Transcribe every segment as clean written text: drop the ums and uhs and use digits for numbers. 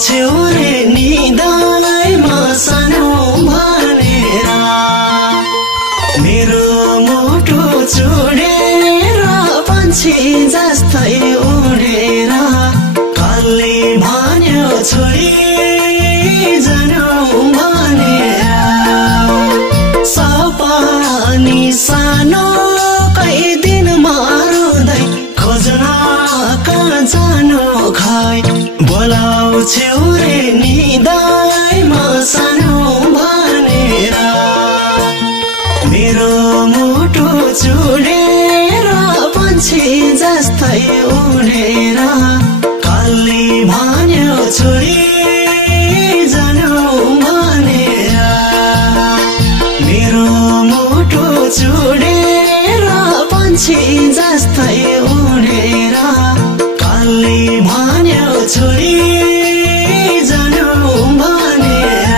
छेउरे निदाइमा सानो भनेर मेरो मुटु चुडेर पन्छी जस्तै उडेर कालले भन्यो छोरी जानु भनेर सपानी सानो कै दिन मारुदै खोज्न कहाँ जानु खाइ बोलाउ छेउरे निदाइमा सानो भनेर मेरो मुटु चुडेर पन्छी जस्तै उडेर कालले भन्यो छोरी जानु भनेर मेरो मुटु चुडेर पन्छी जस्तै उडेर कालले भन्यो छोरी जानु भनेर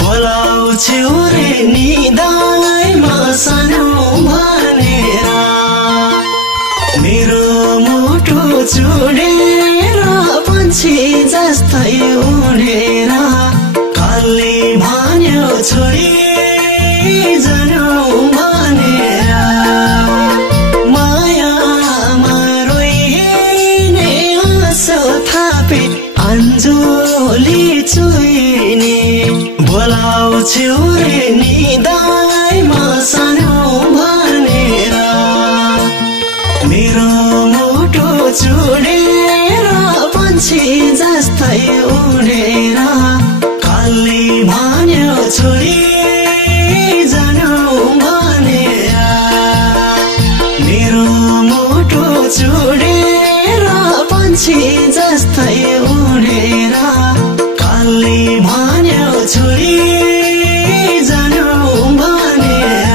बोलाउ छेउरे निदाइमा सानो भनेर मेरो मुटु चुडेर पन्छी जस्तै उडेर कालले भन्यो छोरी जानु भनेर मायामा रोइने आँसु थापे अन्जुली चुइने बोलाउँछु रे निदाइमा सानो भनेर मेरो मुटु चुडेर पन्छी जस्तै उडेर कालले भन्यो छोरी जानु भनेर मेरो मुटु चुडेर पन्छी जस्तै उडेर कालले भन्यो छोरी जानु भनेर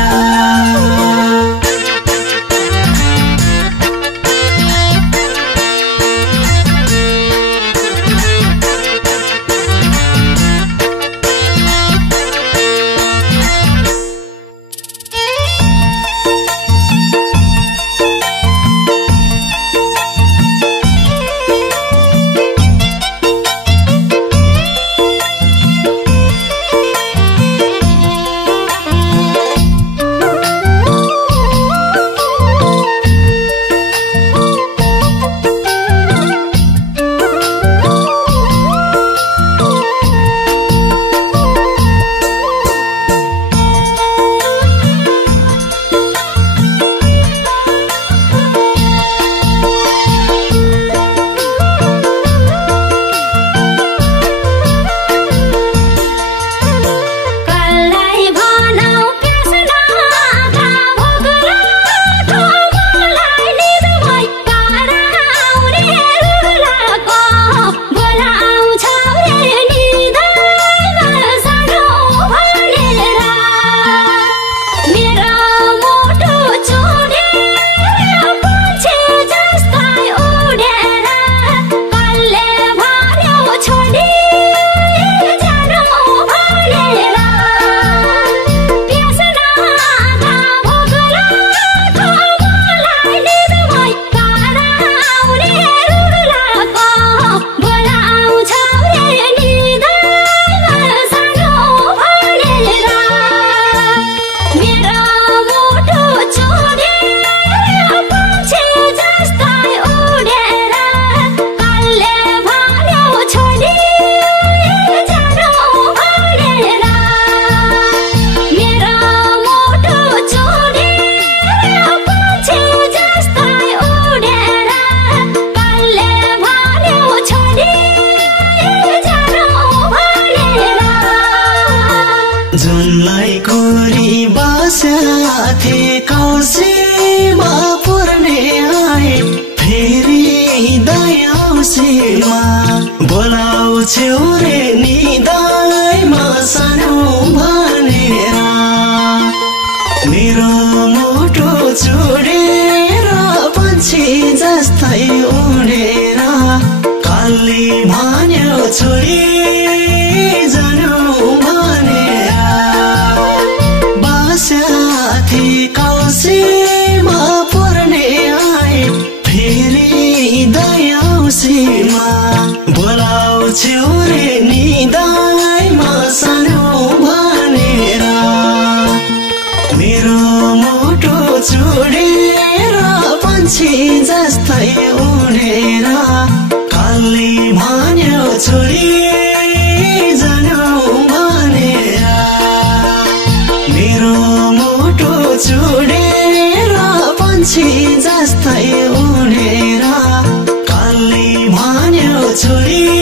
जुनलाई कोरी बस्याथे कौसीमा पुर्ने आए फेरि दयाउसीमा बोलाउँछु रे निदाइमा सानो भनेर मेरो मुटु चुडेर पन्छी जस्तै उडेर कालले भन्यो छोरी जानु साथी कौसीमा पुर्ने आए फेरि दयाउसीमा बोलाउँछु रे निदाइमा सानो भनेर मेरो मुटु चुडेर पन्छी जस्तै उडेर कालले भन्यो छोरी जानु भनेर मेरो मुटु चुडेर पन्छी जस्तै उडेर कालले भन्यो छोरी